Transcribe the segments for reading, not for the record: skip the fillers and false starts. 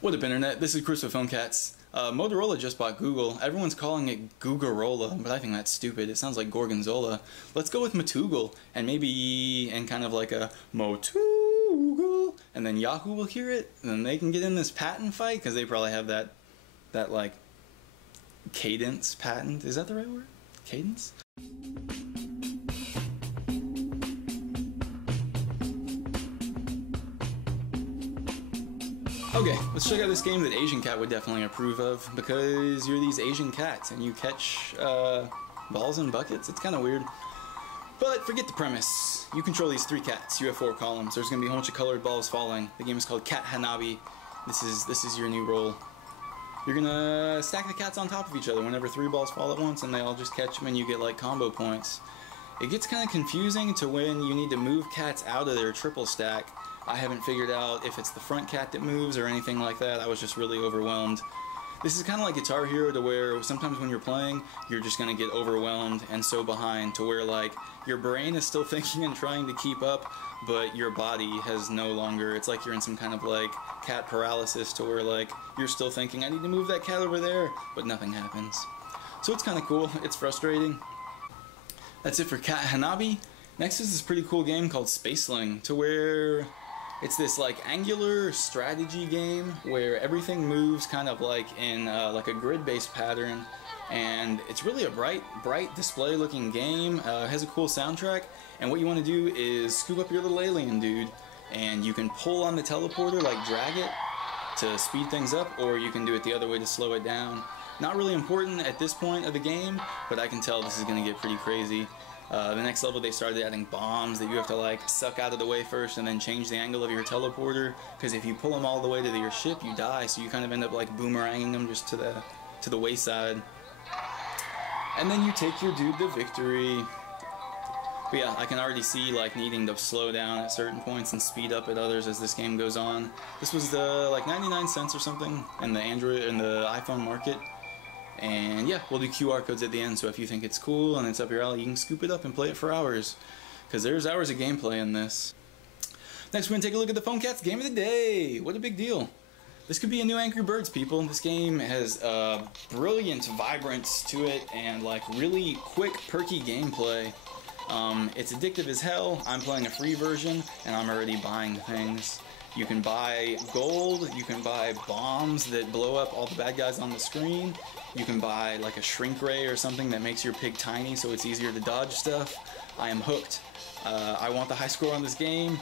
What up, Internet? This is Chris with Phone Cats. Motorola just bought Google. Everyone's calling it Googorola, but I think that's stupid. It sounds like Gorgonzola. Let's go with Matoogle, and maybe and kind of like a Motoogle, and then Yahoo will hear it, and then they can get in this patent fight, because they probably have that like, cadence patent. Is that the right word? Cadence? Okay, let's check out this game that Asian Cat would definitely approve of, because you're these Asian cats and you catch balls in buckets. It's kind of weird. But forget the premise. You control these three cats. You have 4 columns. There's going to be a whole bunch of colored balls falling. The game is called Cat Hanabi. This is your new role. You're going to stack the cats on top of each other whenever 3 balls fall at once, and they all just catch them and you get like combo points. It gets kind of confusing to when you need to move cats out of their triple stack. I haven't figured out if it's the front cat that moves or anything like that. I was just really overwhelmed. This is kind of like Guitar Hero, to where sometimes when you're playing, you're just going to get overwhelmed and so behind, to where like your brain is still thinking and trying to keep up, but your body has no longer, it's like you're in some kind of like cat paralysis, to where like you're still thinking, I need to move that cat over there, but nothing happens. So it's kind of cool. It's frustrating. That's it for Cat Hanabi. Next is this pretty cool game called Spaceling, to where it's this like angular strategy game where everything moves kind of like in like a grid-based pattern, and it's really a bright display looking game. It has a cool soundtrack, and what you want to do is scoop up your little alien dude, and you can pull on the teleporter, like drag it to speed things up, or you can do it the other way to slow it down. Not really important at this point of the game, but I can tell this is going to get pretty crazy. The next level they started adding bombs that you have to like suck out of the way first and then change the angle of your teleporter, because if you pull them all the way to your ship you die, so you kind of end up like boomeranging them just to the wayside. And then you take your dude to victory. But yeah, I can already see like needing to slow down at certain points and speed up at others as this game goes on. This was like 99 cents or something in the Android and the iPhone market. And yeah, we'll do QR codes at the end, so if you think it's cool and it's up your alley, you can scoop it up and play it for hours, because there's hours of gameplay in this. Next, we're going to take a look at the Phone Cats Game of the Day. What a big deal. This could be a new Angry Birds, people. This game has brilliant vibrance to it and like really quick, perky gameplay. It's addictive as hell. I'm playing a free version, and I'm already buying things. You can buy gold, you can buy bombs that blow up all the bad guys on the screen, you can buy like a shrink ray or something that makes your pig tiny so it's easier to dodge stuff. I am hooked. I want the high score on this game.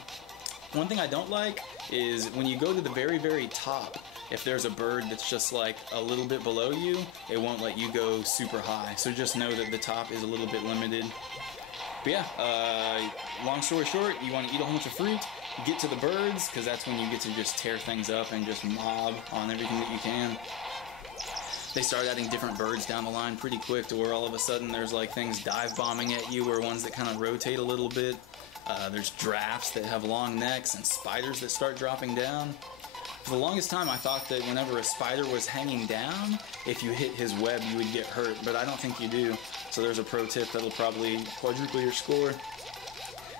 One thing I don't like is when you go to the very, very top, if there's a bird that's just like a little bit below you, it won't let you go super high. So just know that the top is a little bit limited. But yeah, long story short, you want to eat a whole bunch of fruit, get to the birds, because that's when you get to just tear things up and just mob on everything that you can. They start adding different birds down the line pretty quick, to where all of a sudden there's like things dive bombing at you, or ones that kind of rotate a little bit. There's giraffes that have long necks and spiders that start dropping down. For the longest time I thought that whenever a spider was hanging down, if you hit his web you would get hurt, but I don't think you do. So there's a pro tip that'll probably quadruple your score.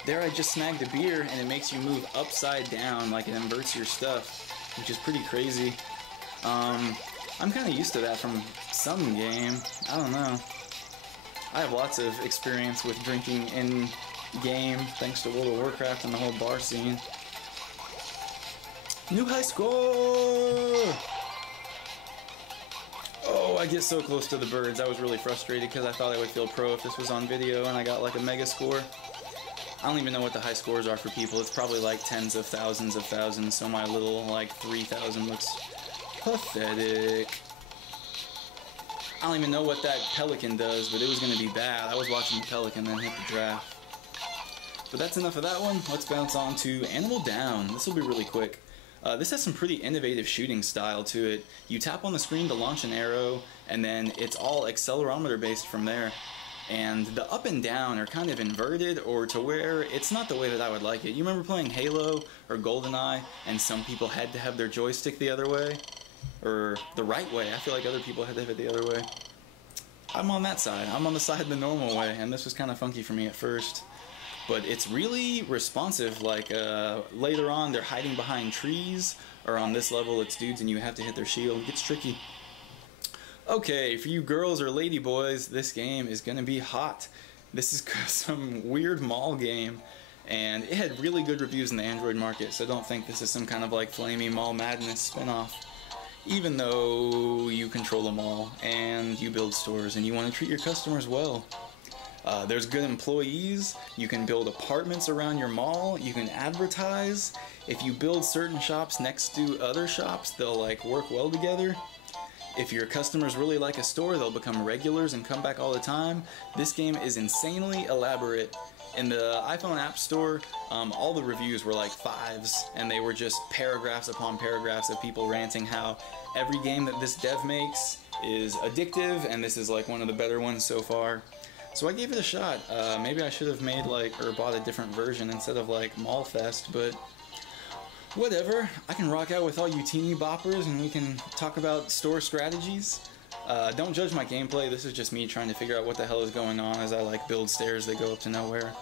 There I just snagged a beer, and it makes you move upside down, like it inverts your stuff, which is pretty crazy. I'm kind of used to that from some game. I don't know. I have lots of experience with drinking in game, thanks to World of Warcraft and the whole bar scene. New high score! Oh, I get so close to the birds. I was really frustrated because I thought I would feel pro if this was on video and I got like a mega score. I don't even know what the high scores are for people. It's probably like tens of thousands, so my little like 3,000 looks pathetic. I don't even know what that pelican does, but it was going to be bad. I was watching the pelican then hit the giraffe. But that's enough of that one. Let's bounce on to Animal Down. This will be really quick. This has some pretty innovative shooting style to it. You tap on the screen to launch an arrow, and then it's all accelerometer based from there. And the up and down are kind of inverted, or to where it's not the way that I would like it. You remember playing Halo or GoldenEye, and some people had to have their joystick the other way? Or the right way. I feel like other people had to have it the other way. I'm on that side. I'm on the side the normal way, and this was kind of funky for me at first. but it's really responsive. Like later on, they're hiding behind trees, or on this level, it's dudes and you have to hit their shield. It gets tricky. Okay, for you girls or lady boys, this game is gonna be hot. This is some weird mall game, and it had really good reviews in the Android market, so don't think this is some kind of like flamey Mall Madness spinoff. Even though you control a mall, and you build stores, and you want to treat your customers well. There's good employees, you can build apartments around your mall, you can advertise. If you build certain shops next to other shops, they'll like work well together. If your customers really like a store, they'll become regulars and come back all the time. This game is insanely elaborate. In the iPhone App Store, all the reviews were like 5s, and they were just paragraphs upon paragraphs of people ranting how every game that this dev makes is addictive, and this is like one of the better ones so far. So I gave it a shot. Maybe I should have made like, or bought a different version instead of like Mall Fest, but whatever. I can rock out with all you teeny boppers and we can talk about store strategies. Don't judge my gameplay, this is just me trying to figure out what the hell is going on as I like build stairs that go up to nowhere.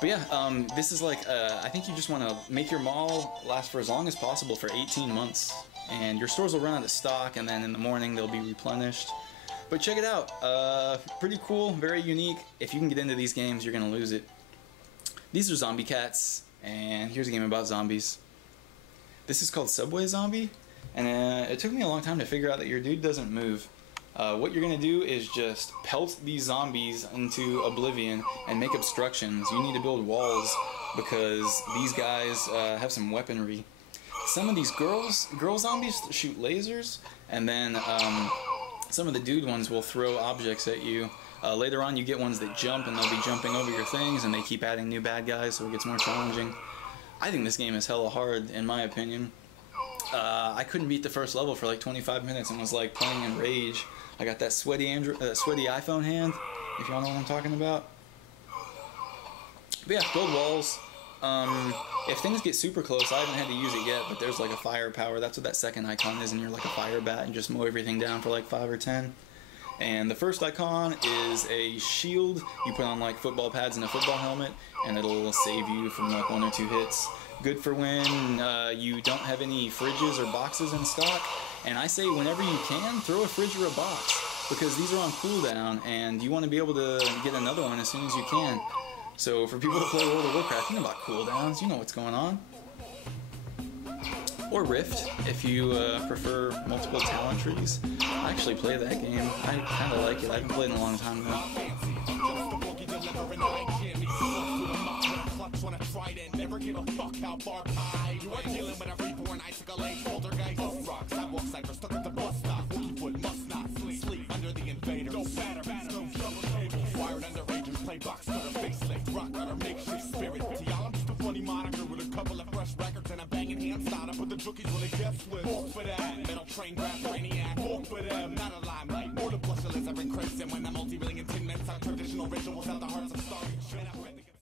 But yeah, this is like, I think you just want to make your mall last for as long as possible for 18 months. And your stores will run out of stock, and then in the morning they'll be replenished. But check it out, pretty cool, very unique. If you can get into these games, you're gonna lose it. These are zombie cats, and here's a game about zombies. This is called Subway Zombie, and it took me a long time to figure out that your dude doesn't move. What you're gonna do is just pelt these zombies into oblivion and make obstructions. You need to build walls because these guys have some weaponry. Some of these girl zombies shoot lasers, and then some of the dude ones will throw objects at you. Later on you get ones that jump, and they'll be jumping over your things, and they keep adding new bad guys, so it gets more challenging. I think this game is hella hard, in my opinion. I couldn't beat the first level for like 25 minutes and was like playing in rage. I got that sweaty iPhone hand, if y'all know what I'm talking about. But yeah, build walls. If things get super close, I haven't had to use it yet, but there's like a firepower. That's what that second icon is, and you're like a fire bat and just mow everything down for like 5 or 10. And the first icon is a shield. You put on like football pads and a football helmet, and it'll save you from like 1 or 2 hits. Good for when you don't have any fridges or boxes in stock. And I say whenever you can, throw a fridge or a box, because these are on cooldown, and you want to be able to get another one as soon as you can. So for people that play World of Warcraft, you know about cooldowns, you know what's going on. Or Rift, if you prefer multiple talent trees. I actually play that game. I kind of like it. I haven't played in a long time though. Jookies will guess with walk for that metal train grab brainiac walk for them not a limelight more the blush lizard and crimson when the multi-million tin men traditional rituals at the hearts of stars.